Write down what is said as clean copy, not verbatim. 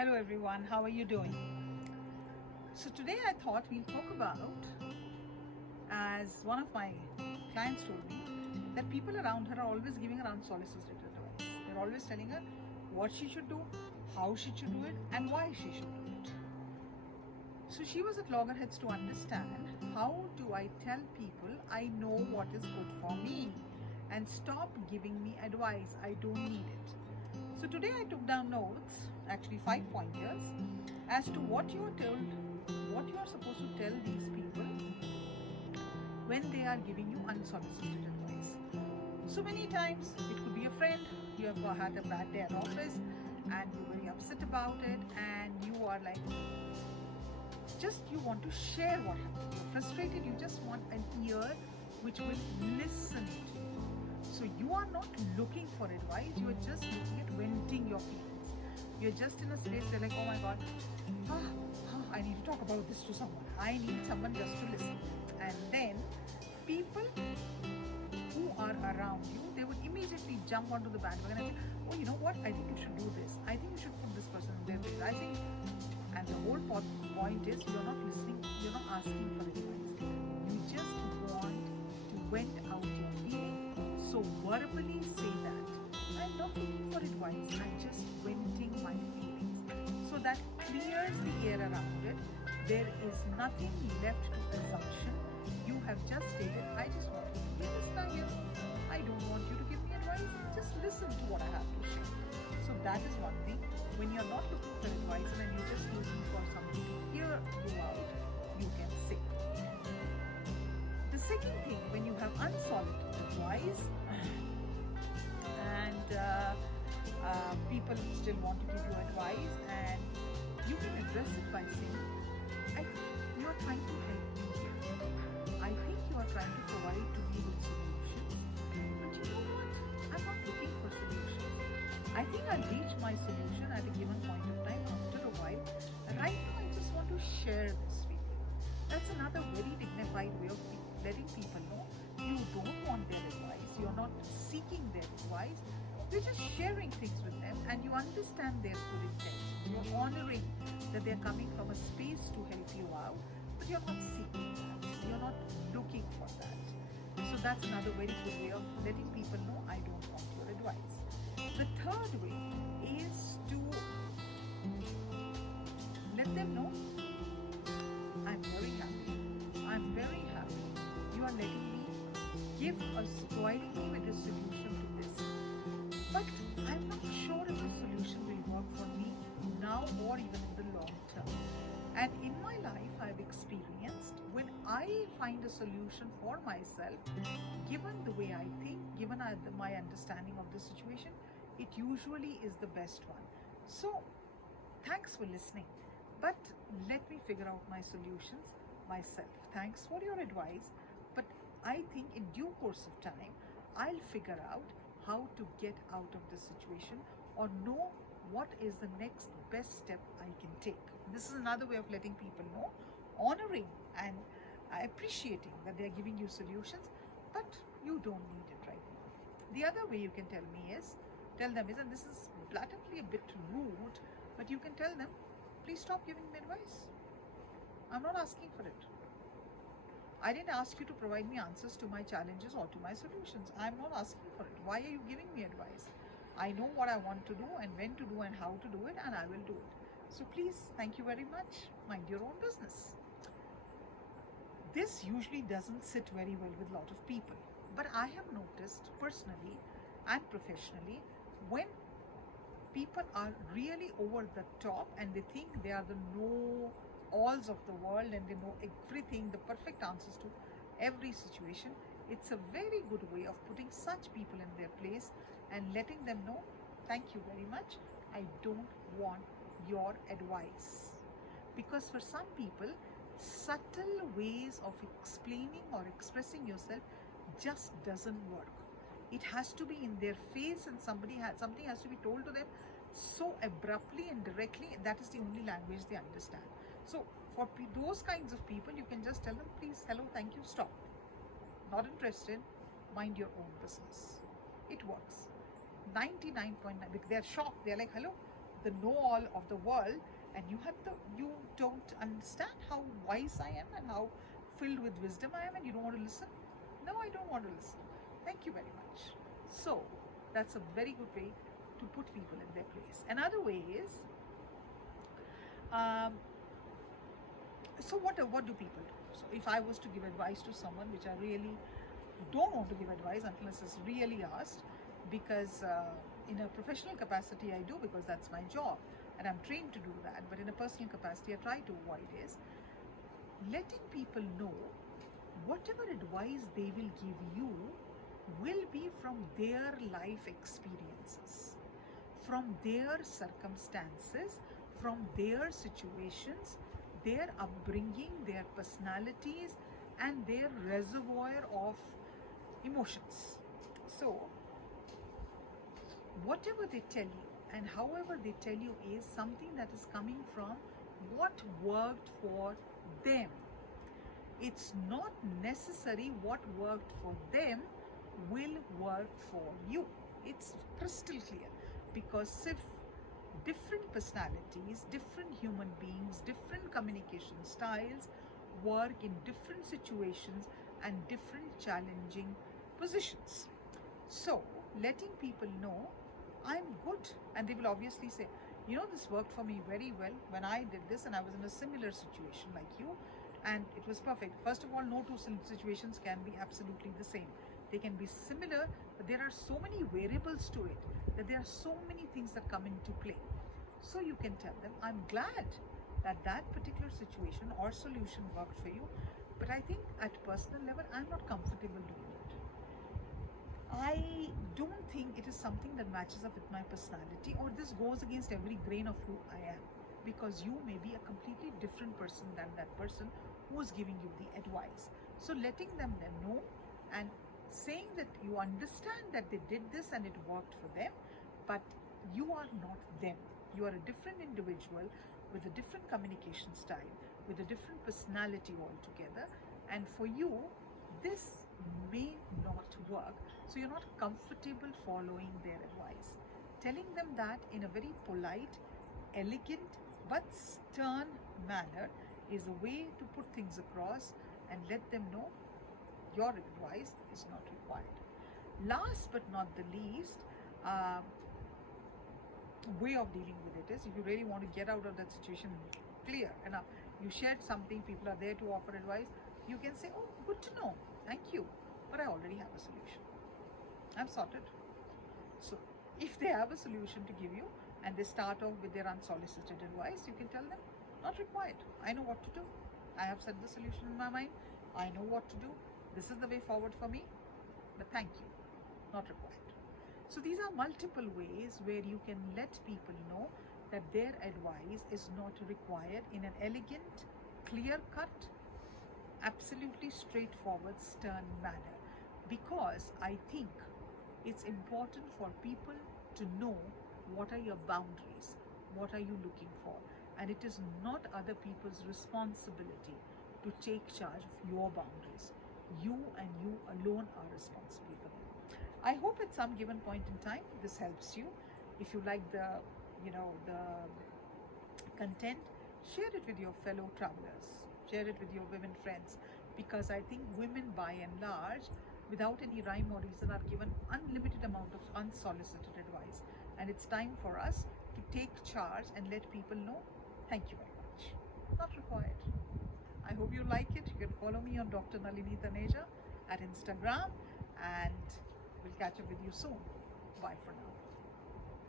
Hello everyone, how are you doing? So today I thought we'll talk about, as one of my clients told me, that people around her are always giving her unsolicited advice. They're always telling her what she should do, how she should do it, and why she should do it. So she was at loggerheads to understand, how do I tell people I know what is good for me and stop giving me advice? I don't need it. So today I took down notes, actually 5 pointers, as to what you are supposed to tell these people when they are giving you unsolicited advice. So many times it could be a friend, you have had a bad day at office and you're very upset about it, and you are like, just you want to share what happened. You're frustrated, you just want an ear which will listen to you. So you are not looking for advice, you are just looking at venting your feelings. You're just in a space where like, oh my god, I need to talk about this to someone. I need someone just to listen. And then people who are around you, they would immediately jump onto the bandwagon and say, oh, you know what, I think you should do this. I think you should put this person in their place. I think, and the whole point is, you're not listening, you're not asking for advice. You just want to vent out your feeling. So verbally say that, I'm not looking for advice, I'm just venting my feelings. So that clears the air around it. There is nothing left to assumption. You have just stated, I just want you to be listening. I don't want you to give me advice. Just listen to what I have to share. So that is one thing. When you're not looking for advice and you're just looking for something to hear you out, you can say. The second thing, when you have unsolicited advice and people still want to give you advice, and you can address it by saying, I think you are trying to help me here. I think you are trying to provide to me with solutions. But you know what? I'm not looking for solutions. I think I'll reach my solution at a given point of time after a while. Right now, I just want to share this with you. That's another very dignified way of letting people know you don't want their advice. You're not seeking their advice. You're just sharing things with them, and you understand their good intentions. You're honoring that they're coming from a space to help you out, but you're not seeking that. You're not looking for that. So that's another very good way of letting people know, I don't want your advice. The third way is to let them know, I'm very happy. I'm very happy. You are letting me providing me with a solution to this. But I'm not sure if the solution will work for me now or even in the long term. And in my life, I've experienced, when I find a solution for myself, given the way I think, given my understanding of the situation, it usually is the best one. So, thanks for listening. But let me figure out my solutions myself. Thanks for your advice. But I think in due course of time, I'll figure out how to get out of the situation or know what is the next best step I can take. This is another way of letting people know, honoring and appreciating that they're giving you solutions, but you don't need it right now. The other way you can tell them is, and this is blatantly a bit rude, but you can tell them, please stop giving me advice. I'm not asking for it. I didn't ask you to provide me answers to my challenges or to my solutions. I'm not asking for it. Why are you giving me advice? I know what I want to do and when to do and how to do it, and I will do it. So please, thank you very much. Mind your own business. This usually doesn't sit very well with a lot of people. But I have noticed personally and professionally, when people are really over the top and they think they are the know-alls of the world and they know everything, the perfect answers to every situation, it's a very good way of putting such people in their place and letting them know, thank you very much, I don't want your advice. Because for some people, subtle ways of explaining or expressing yourself just doesn't work. It has to be in their face, and something has to be told to them so abruptly and directly. That is the only language they understand. So for those kinds of people, you can just tell them, please, hello, thank you, stop. Not interested, mind your own business. It works. 99.9, they're shocked. They're like, hello, the know-all of the world, and you don't understand how wise I am and how filled with wisdom I am, and you don't want to listen. No, I don't want to listen. Thank you very much. So that's a very good way to put people in their place. Another way is, so what do people do? So if I was to give advice to someone, which I really don't want to give advice unless it's really asked, because in a professional capacity I do, because that's my job and I'm trained to do that, but in a personal capacity I try to avoid, is letting people know whatever advice they will give you will be from their life experiences, from their circumstances, from their situations, their upbringing, their personalities, and their reservoir of emotions. So whatever they tell you and however they tell you is something that is coming from what worked for them. It's not necessary what worked for them will work for you. It's crystal clear, because if different personalities, different human beings, different communication styles work in different situations and different challenging positions. So letting people know I'm good, and they will obviously say, you know, this worked for me very well when I did this and I was in a similar situation like you, and it was perfect. First of all, no two situations can be absolutely the same. They can be similar, but there are so many variables to it that there are so many things that come into play. So you can tell them, I'm glad that that particular situation or solution worked for you, but I think at personal level I'm not comfortable doing it. I don't think it is something that matches up with my personality, or this goes against every grain of who I am, because you may be a completely different person than that person who is giving you the advice. So letting them then know and saying that you understand that they did this and it worked for them, but you are not them. You are a different individual with a different communication style, with a different personality altogether, and for you this may not work. So you're not comfortable following their advice. Telling them that in a very polite, elegant but stern manner is a way to put things across and let them know your advice is not required. Last but not the least, way of dealing with it is, if you really want to get out of that situation clear enough, you shared something, people are there to offer advice, you can say, oh, good to know, thank you, but I already have a solution. I'm sorted. So if they have a solution to give you and they start off with their unsolicited advice, you can tell them, not required. I know what to do. I have set the solution in my mind. I know what to do. This is the way forward for me, but thank you, not required. So these are multiple ways where you can let people know that their advice is not required in an elegant, clear-cut, absolutely straightforward, stern manner. Because I think it's important for people to know what are your boundaries, what are you looking for, and it is not other people's responsibility to take charge of your boundaries. You and you alone are responsible for them. I hope at some given point in time this helps you. If you like the content, share it with your fellow travelers, share it with your women friends, because I think women by and large, without any rhyme or reason, are given unlimited amount of unsolicited advice, and it's time for us to take charge and let people know, thank you very much, not required. I hope you like it. You can follow me on Dr. Nalini Taneja at Instagram, and we'll catch up with you soon. Bye for now.